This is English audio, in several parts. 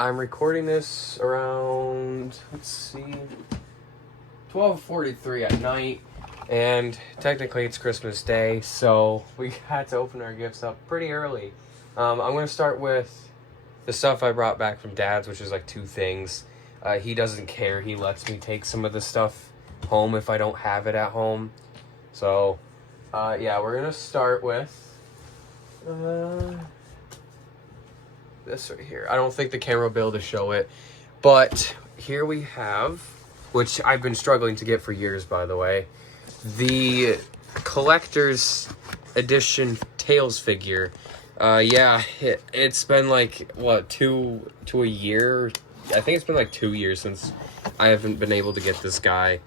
I'm recording this around, let's see, 12:43 at night, and technically it's Christmas Day, so we had to open our gifts up pretty early. I'm going to start with the stuff I brought back from Dad's, which is like 2 things. He doesn't care. He lets me take some of the stuff home if I don't have it at home. So, yeah, we're going to start with this right here. I don't think the camera will be able to show it, but here we have, which I've been struggling to get for years, by the way, the collector's edition Tails figure. Yeah, it's been like, what, 2 to a year? I think it's been like 2 years since I haven't been able to get this guy,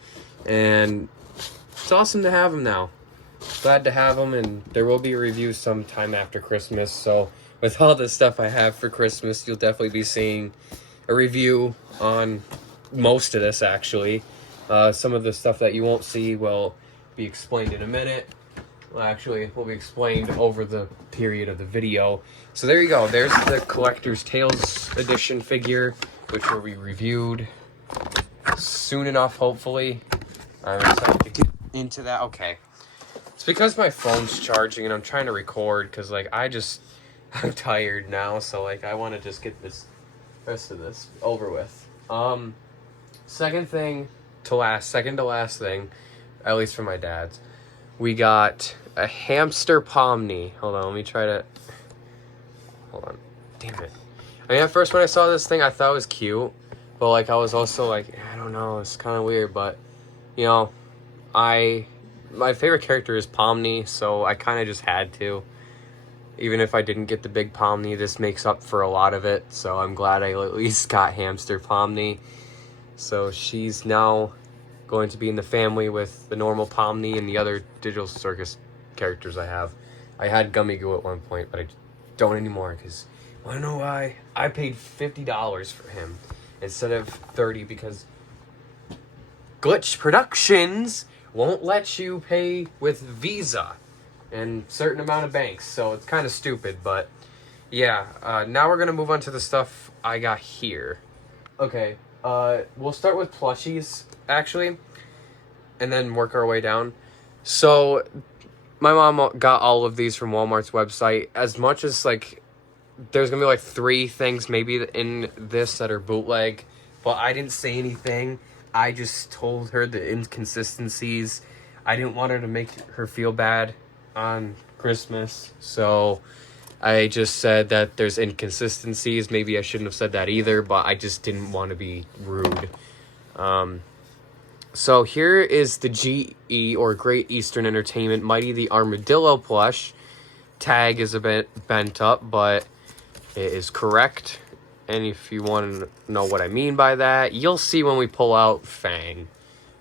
and it's awesome to have him now. Glad to have him, and there will be a review sometime after Christmas, so with all the stuff I have for Christmas, you'll definitely be seeing a review on most of this, actually. Some of the stuff that you won't see will be explained in a minute. Well, actually, it will be explained over the period of the video. So there you go. There's the Collector's Tales Edition figure, which will be reviewed soon enough, hopefully. I'm excited to get into that. Okay. It's because my phone's charging and I'm trying to record because, like, I'm tired now, so, like, I want to just get this rest of this over with. Second to last thing, at least for my dad's, we got a Hamster Pom. Hold on, let me try to... Hold on. Damn it. I mean, at first when I saw this thing, I thought it was cute, but, like, I was also like, I don't know, it's kind of weird, but, you know, my favorite character is Pomni, so I kind of just had to. Even if I didn't get the big Pomni, this makes up for a lot of it, so I'm glad I at least got Hamster Pomni. So she's now going to be in the family with the normal Pomni and the other Digital Circus characters I have. I had Gummy Goo at one point, but I don't anymore, because, wanna know why? I paid $50 for him instead of $30, because Glitch Productions won't let you pay with Visa and certain amount of banks, so it's kind of stupid, but yeah. Now we're gonna move on to the stuff I got here. Okay, we'll start with plushies, actually, and then work our way down. So my mom got all of these from Walmart's website. As much as, like, there's gonna be like 3 things maybe in this that are bootleg, but I didn't say anything. I just told her the inconsistencies. I didn't want her to make her feel bad on Christmas, so I just said that there's inconsistencies. Maybe I shouldn't have said that either, but I just didn't want to be rude. So here is the GE, or Great Eastern Entertainment, Mighty the Armadillo plush. Tag is a bit bent up, but it is correct. And if you want to know what I mean by that, you'll see when we pull out Fang.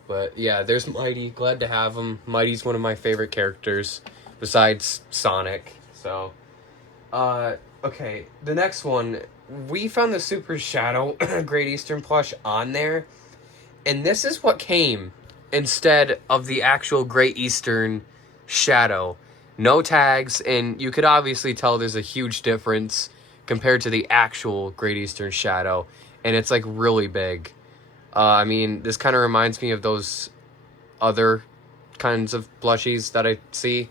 But yeah, there's Mighty. Glad to have him. Mighty's one of my favorite characters, besides Sonic. So, okay, the next one, we found the Super Shadow Great Eastern plush on there, and this is what came instead of the actual Great Eastern Shadow. No tags, and you could obviously tell there's a huge difference compared to the actual Great Eastern Shadow, and it's, like, really big. I mean, this kind of reminds me of those other kinds of plushies that I see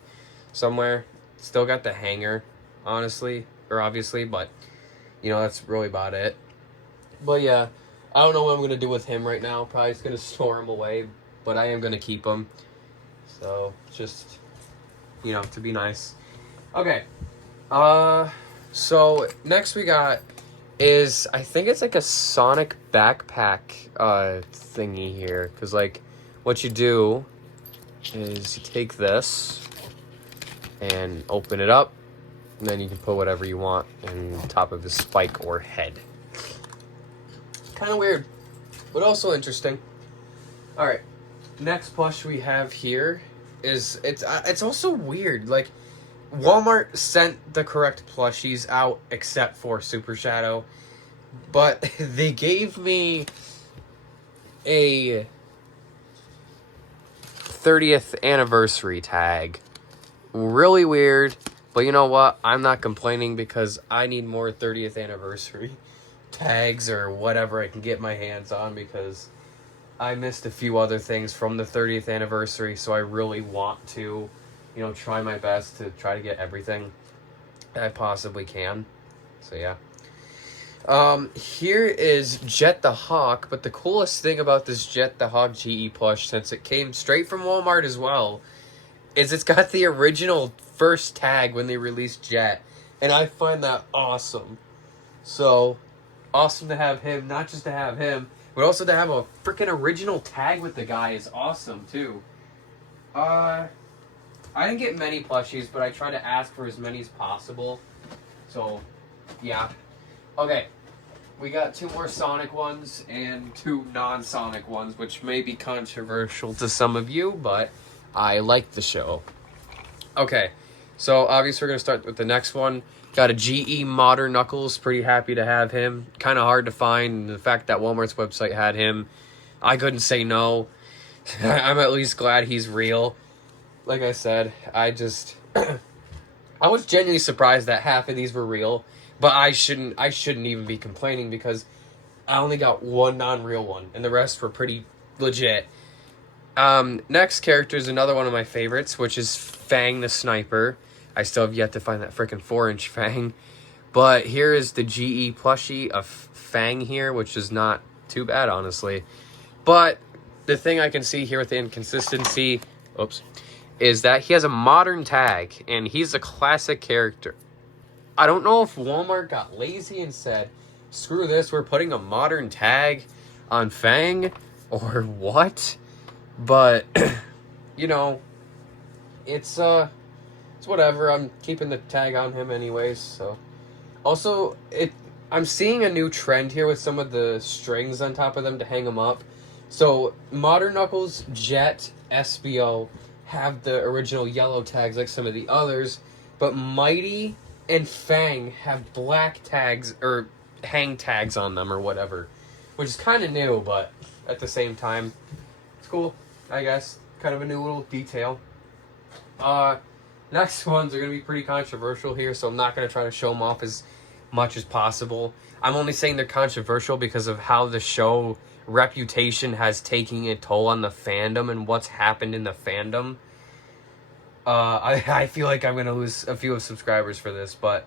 somewhere. Still got the hanger, honestly, or obviously, but, you know, that's really about it. But yeah, I don't know what I'm going to do with him right now. Probably just going to store him away, but I am going to keep him. So, just, you know, to be nice. Okay, so next we got is, I think it's like a Sonic backpack thingy here, because, like, what you do is you take this and open it up, and then you can put whatever you want in top of the spike or head. Kind of weird, but also interesting. Alright, next plush we have here is, it's also weird, like, Walmart sent the correct plushies out except for Super Shadow, but they gave me a 30th anniversary tag. Really weird, but you know what? I'm not complaining because I need more 30th anniversary tags or whatever I can get my hands on, because I missed a few other things from the 30th anniversary, so I really want to, you know, try my best to try to get everything I possibly can. So yeah. Here is Jet the Hawk, but the coolest thing about this Jet the Hawk GE plush, since it came straight from Walmart as well, is it's got the original first tag when they released Jet, and I find that awesome. So, awesome to have him, not just to have him, but also to have a freaking original tag with the guy is awesome, too. I didn't get many plushies, but I try to ask for as many as possible. So, yeah. Okay, we got 2 more Sonic ones and 2 non-Sonic ones, which may be controversial to some of you, but I like the show. Okay, so obviously we're going to start with the next one. Got a GE Modern Knuckles, pretty happy to have him. Kind of hard to find, the fact that Walmart's website had him, I couldn't say no. I'm at least glad he's real. Like I said, I was genuinely surprised that half of these were real. But I shouldn't even be complaining, because I only got 1 non-real one, and the rest were pretty legit. Next character is another one of my favorites, which is Fang the Sniper. I still have yet to find that freaking 4-inch Fang. But here is the GE plushie of Fang here, which is not too bad, honestly. But the thing I can see here with the inconsistency, is that he has a modern tag, and he's a classic character. I don't know if Walmart got lazy and said, screw this, we're putting a modern tag on Fang, or what? But, you know, it's whatever. I'm keeping the tag on him anyways, so. Also, I'm seeing a new trend here with some of the strings on top of them to hang them up. So, Modern Knuckles, Jet, SBO have the original yellow tags like some of the others, but Mighty and Fang have black tags, or hang tags on them, or whatever. Which is kind of new, but at the same time, it's cool, I guess. Kind of a new little detail. Next ones are going to be pretty controversial here, so I'm not going to try to show them off as much as possible. I'm only saying they're controversial because of how the show reputation has taken a toll on the fandom and what's happened in the fandom. I feel like I'm going to lose a few subscribers for this, but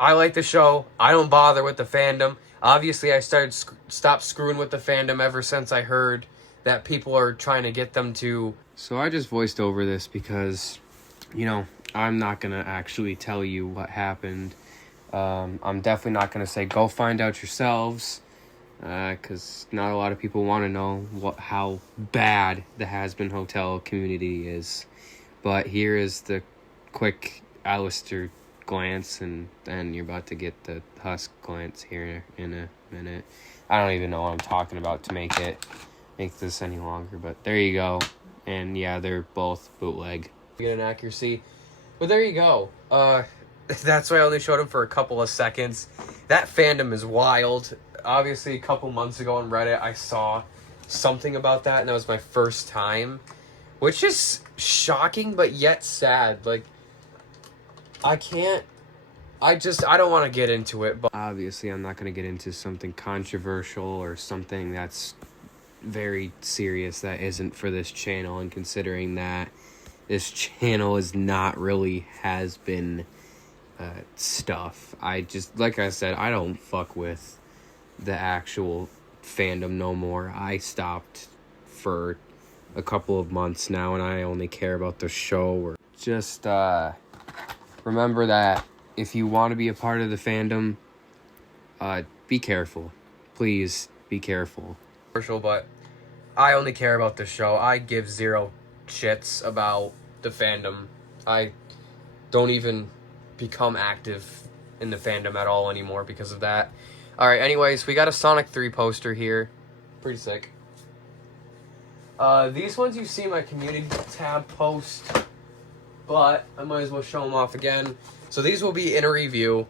I like the show. I don't bother with the fandom. Obviously, I stopped screwing with the fandom ever since I heard that people are trying to get them to... So I just voiced over this because, you know, I'm not going to actually tell you what happened. I'm definitely not going to say, go find out yourselves, because not a lot of people want to know how bad the Has-Been Hotel community is. But here is the quick Alistair glance, and then you're about to get the Husk glance here in a minute. I don't even know what I'm talking about to make this any longer, but there you go. And yeah, they're both bootleg. Get an accuracy. But there you go. That's why I only showed him for a couple of seconds. That fandom is wild. Obviously, a couple months ago on Reddit, I saw something about that, and that was my first time. Which is shocking, but yet sad. Like, I don't want to get into it, but obviously I'm not going to get into something controversial or something that's very serious that isn't for this channel, and considering that this channel is not really has-been stuff. Like I said, I don't fuck with the actual fandom no more. I stopped for a couple of months now, and I only care about the show. Or just remember that if you want to be a part of the fandom, be careful. Please be careful. But I only care about the show. I give 0 shits about the fandom. I don't even become active in the fandom at all anymore because of that. Alright, anyways, we got a Sonic 3 poster here. Pretty sick. These ones you see in my community tab post, but I might as well show them off again. So these will be in a review.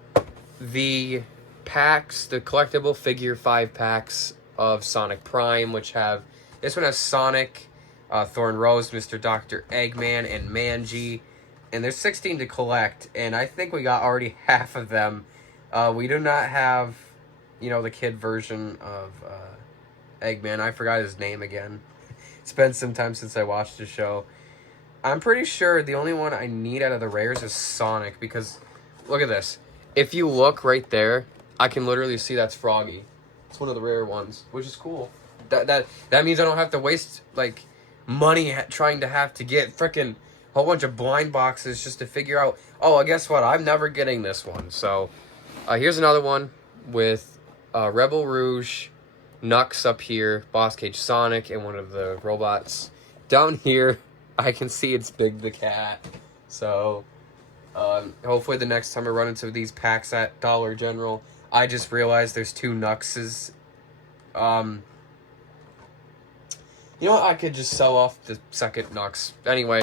The packs, the collectible figure 5 packs of Sonic Prime, which have, this one has Sonic, Thorn Rose, Mr. Dr. Eggman, and Manji. And there's 16 to collect, and I think we got already half of them. We do not have you know, the kid version of Eggman. I forgot his name again. It's been some time since I watched the show. I'm pretty sure the only one I need out of the rares is Sonic, because look at this. If you look right there, I can literally see that's Froggy. It's one of the rare ones, which is cool. That means I don't have to waste like money trying to have to get frickin' a whole bunch of blind boxes just to figure out, oh, guess what? I'm never getting this one. So here's another one with Rebel Rouge, Nux up here, Boss Cage Sonic, and one of the robots. Down here, I can see it's Big the Cat. So hopefully the next time I run into these packs at Dollar General, I just realized there's 2 Nuxes. You know what? I could just sell off the second Nux. Anyway,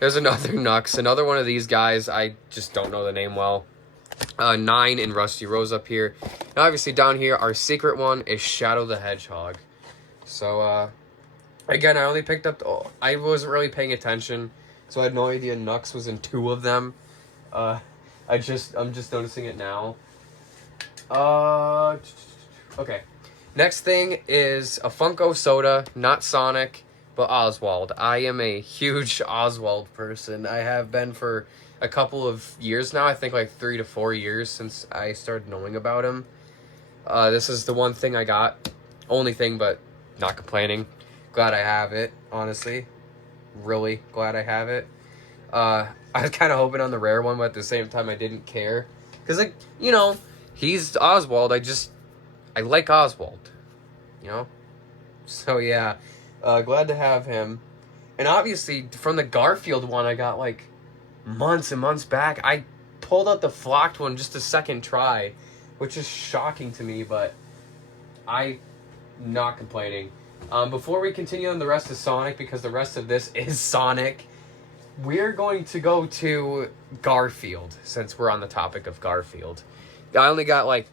there's another Nux. Another one of these guys. I just don't know the name well. 9 and Rusty Rose up here. And obviously down here, our secret one is Shadow the Hedgehog. So, again, I only picked up... I wasn't really paying attention, so I had no idea Nux was in 2 of them. I'm just noticing it now. Okay. Next thing is a Funko Soda, not Sonic, but Oswald. I am a huge Oswald person. I have been for a couple of years now. I think like 3 to 4 years since I started knowing about him. This is the one thing I got. Only thing, but not complaining. Glad I have it, honestly. Really glad I have it. I was kind of hoping on the rare one, but at the same time I didn't care. Because, like, you know, he's Oswald. I like Oswald, you know? So, yeah, glad to have him. And obviously, from the Garfield one I got, like, months and months back, I pulled out the flocked one just a second try, which is shocking to me, but I'm not complaining. Before we continue on the rest of Sonic, because the rest of this is Sonic, we're going to go to Garfield, since we're on the topic of Garfield. I only got, like,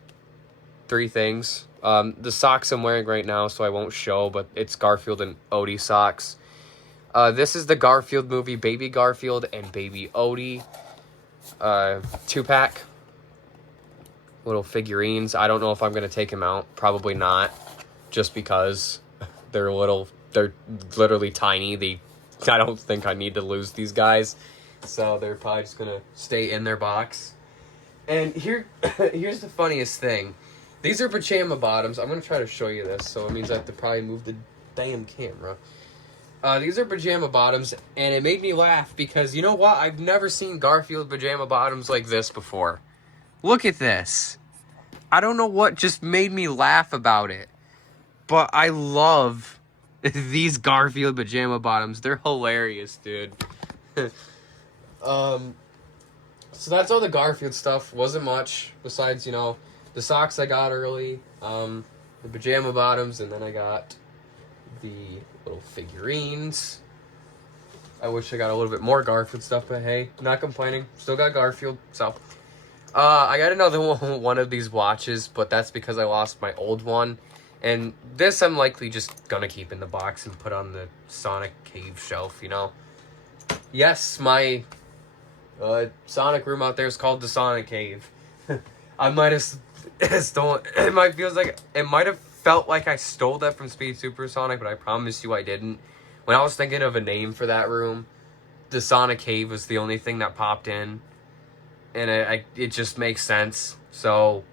3 things. The socks I'm wearing right now, so I won't show, but it's Garfield and Odie socks. This is the Garfield movie, Baby Garfield and Baby Odie. 2-pack. Little figurines. I don't know if I'm going to take them out. Probably not. Just because they're literally tiny. I don't think I need to lose these guys. So they're probably just going to stay in their box. And here's the funniest thing. These are pajama bottoms. I'm going to try to show you this, so it means I have to probably move the damn camera. These are pajama bottoms, and it made me laugh because, you know what? I've never seen Garfield pajama bottoms like this before. Look at this. I don't know what just made me laugh about it, but I love these Garfield pajama bottoms. They're hilarious, dude. So that's all the Garfield stuff. Wasn't much besides, you know, the socks I got early, the pajama bottoms, and then I got the little figurines. I wish I got a little bit more Garfield stuff, but hey, not complaining. Still got Garfield, so. I got another one of these watches, but that's because I lost my old one. And this I'm likely just gonna keep in the box and put on the Sonic Cave shelf, you know? Yes, my Sonic room out there is called the Sonic Cave. I might have stolen... It might have felt like I stole that from Speed Supersonic, but I promise you I didn't. When I was thinking of a name for that room, the Sonic Cave was the only thing that popped in. And it just makes sense. So,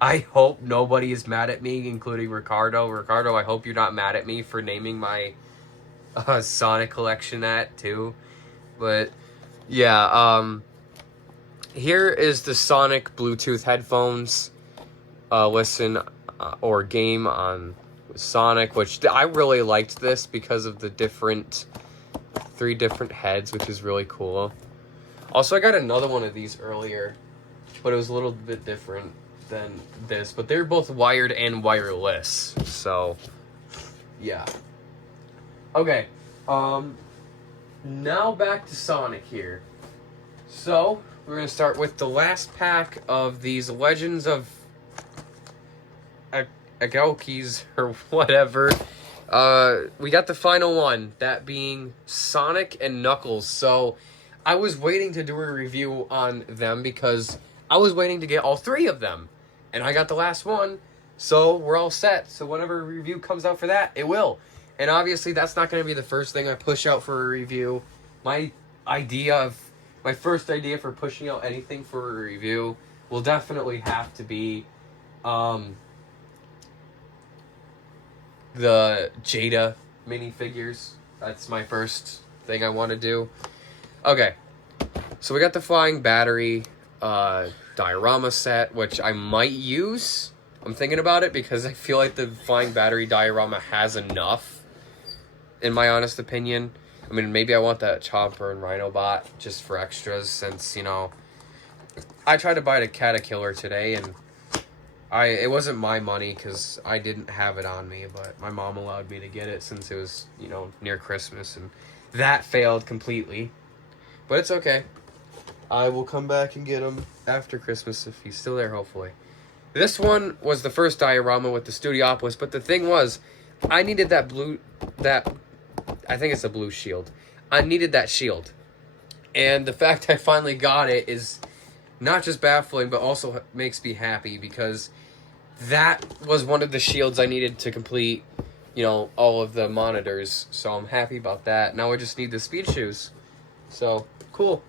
I hope nobody is mad at me, including Ricardo. Ricardo, I hope you're not mad at me for naming my Sonic collection that, too. But, yeah, here is the Sonic Bluetooth headphones. Listen or game on Sonic, which I really liked this because of the 3 different heads, which is really cool. Also, I got another one of these earlier, but it was a little bit different than this. But they're both wired and wireless, so yeah. Okay, now back to Sonic here. So, we're going to start with the last pack of these Legends of Agokis, or whatever. We got the final one, that being Sonic and Knuckles. So, I was waiting to do a review on them because I was waiting to get all 3 of them. And I got the last one, so we're all set. So whenever a review comes out for that, it will. And obviously, that's not going to be the first thing I push out for a review. My first idea for pushing out anything for a review will definitely have to be the Jada minifigures. That's my first thing I want to do. Okay, so we got the flying battery diorama set, which I might use. I'm thinking about it because I feel like the flying battery diorama has enough, in my honest opinion. I mean, maybe I want that Chopper and Rhino bot just for extras, since, you know, I tried to buy the Caterpillar today, and it wasn't my money because I didn't have it on me, but my mom allowed me to get it since it was, you know, near Christmas, and that failed completely. But it's okay. I will come back and get him after Christmas if he's still there, hopefully. This one was the first diorama with the Studiopolis, but the thing was, I needed that I think it's a blue shield. I needed that shield. And the fact I finally got it is not just baffling, but also makes me happy, because that was one of the shields I needed to complete, you know, all of the monitors. So I'm happy about that. Now I just need the speed shoes. So, cool.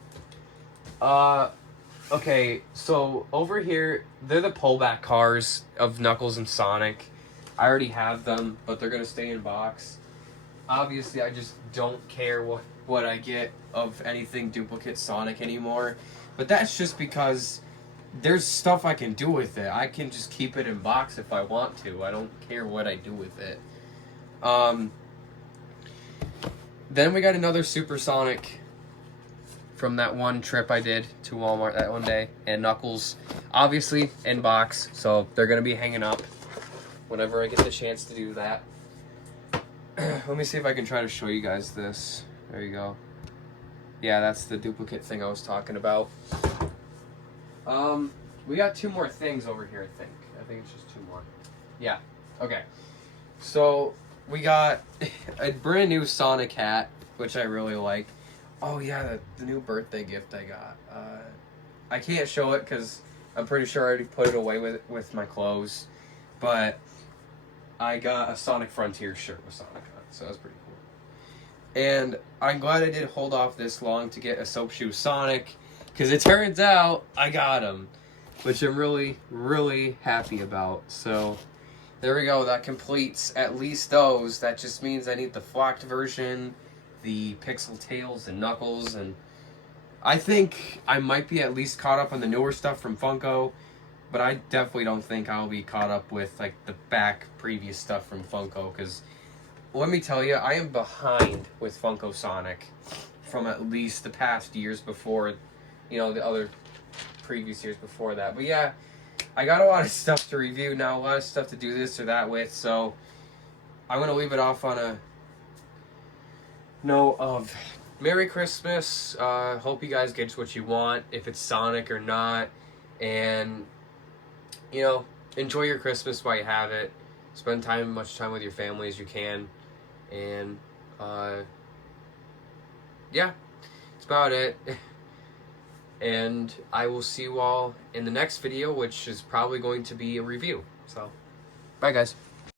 Okay, so over here, they're the pullback cars of Knuckles and Sonic. I already have them, but they're going to stay in box. Obviously, I just don't care what I get of anything duplicate Sonic anymore. But that's just because there's stuff I can do with it. I can just keep it in box if I want to. I don't care what I do with it. Then we got another Supersonic from that one trip I did to Walmart that one day. And Knuckles, obviously, in box. So they're going to be hanging up whenever I get the chance to do that. Let me see if I can try to show you guys this. There you go. Yeah, that's the duplicate thing I was talking about. We got two more things over here, I think. I think it's just two more. Yeah, okay. So, we got a brand new Sonic hat, which I really like. Oh yeah, the new birthday gift I got. I can't show it because I'm pretty sure I already put it away with my clothes. But I got a Sonic Frontier shirt with Sonic on it, so that's pretty cool. And I'm glad I did hold off this long to get a Soap Shoe Sonic, because it turns out I got him, which I'm really, really happy about. So there we go. That completes at least those. That just means I need the flocked version, the Pixel Tails and Knuckles, and I think I might be at least caught up on the newer stuff from Funko. But I definitely don't think I'll be caught up with, like, the previous stuff from Funko, because let me tell you, I am behind with Funko Sonic from at least the past years before, you know, the other previous years before that. But yeah, I got a lot of stuff to review now, a lot of stuff to do this or that with, so I'm going to leave it off on a note of Merry Christmas. Hope you guys get what you want, if it's Sonic or not, and you know, enjoy your Christmas while you have it. Spend much time with your family as you can. And, yeah, that's about it. And I will see you all in the next video, which is probably going to be a review. So, bye guys.